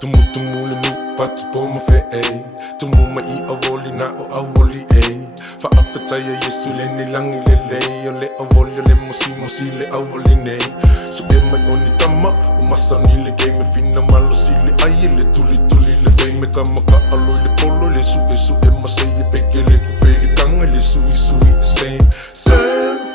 Tumu le mu patu po ma fe e Tumu mai I avoli na o avoli e Fa afetai Yesu le ni langi le le O le avoli o le mosi le avoli ne So e mai o ni tama o masani le gay Me fina malo si le aie le tuli le fei Me kamaka aloi le polo le su e masai e peke le kupe le kanga le sui se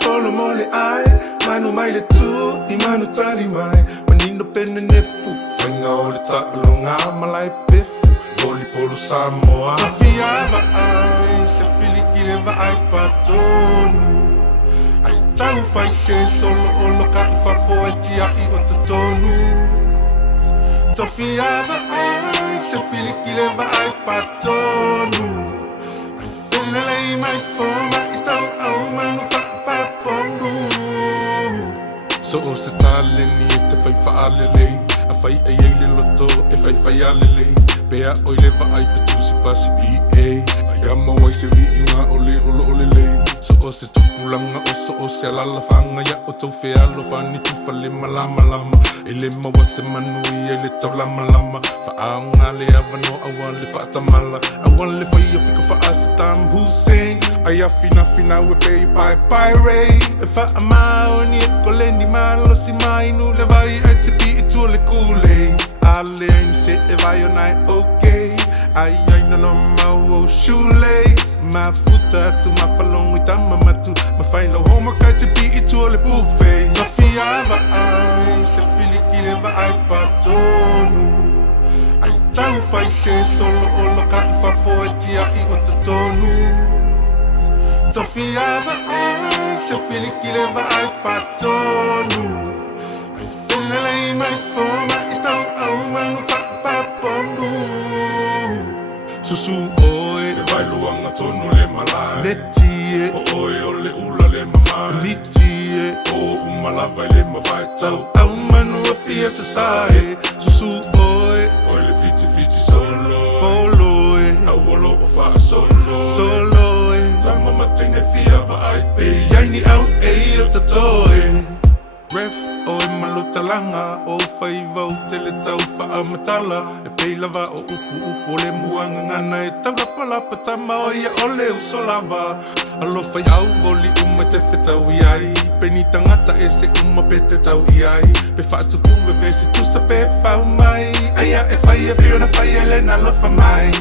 polo mo le ai Manu mai le tu I manu tali mai Manino pene nefu Whainga o le ta'alonga Malae Pefu Voli polo Samoa Tafiava ai Se filiki le va ai patonu Ai tau fai se solo olo ka I fafo e tia I o totonu Tafiava ai Se filiki le va ai patonu Ai felele I mai foma I tau au manu whakapapongu So o se tale ni e te whai whaalelei A whai ai ei le loto e whai alelei Pea oi le wa ai petu si pasi I e Ai ama wai se vi I ngā ole lei So o se tupulanga o se alala whanga Ya o tau whealo whani tufa le malama E le mawa se manui e le tau lama Whaao ngā le awano awa le whaatamala Awa le whai a whika wha Saddam Hussein Ai a fina ue pei pai rei E wha mao ni e kole ni malo si mainu Le vai ai te pi I tua le kule Ale ai se e vai o nai okay Ai no mau o shoelace Ma futa tu ma falongo I tama matu Ma whaila homa kai te pi I tua le buffet Tafiava ai Se filiki le va ai patonu Ai tau fai se solo olo ka I fafo e tia I o totonu Tafiava ai Se filiki le va ai patonu Ai felele I mai foma I tau au manu whakapapongu Susu oe Le vai luanga tonu le malai Netie O oe o le ula le mamai Nitie O umalava le mawai tau Au manu a fia se sae Susu oe Oe le fiti solo Polo e Au olo o wha solo Solo e Tama matene fia wa ai pe Iai ni au e o tatoe Ref o e malutalanga O whai vau te le tau wha matala E pei lava o upu o le muanga ngana E taurapalapa tama o ia o le usolava Alo whai au voli te whetau I ai Pe ni tangata e se pe te tau I ai Pe whaatupu vesi tusa pe whau mai Aia e whai e pio na whai e le na lofa mai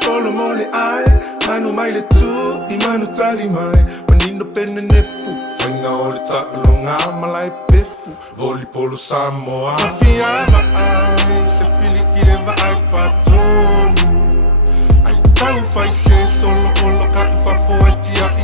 Polo mo le ai Manu mai le tu I manu tali mai Manino pene nefu Whainga o le ta'alonga Malae Pefu Voli polo Samoa Tafiava ai Se filiki le va ai patonu Ai tau fai se solo olo ka I fafo e tia I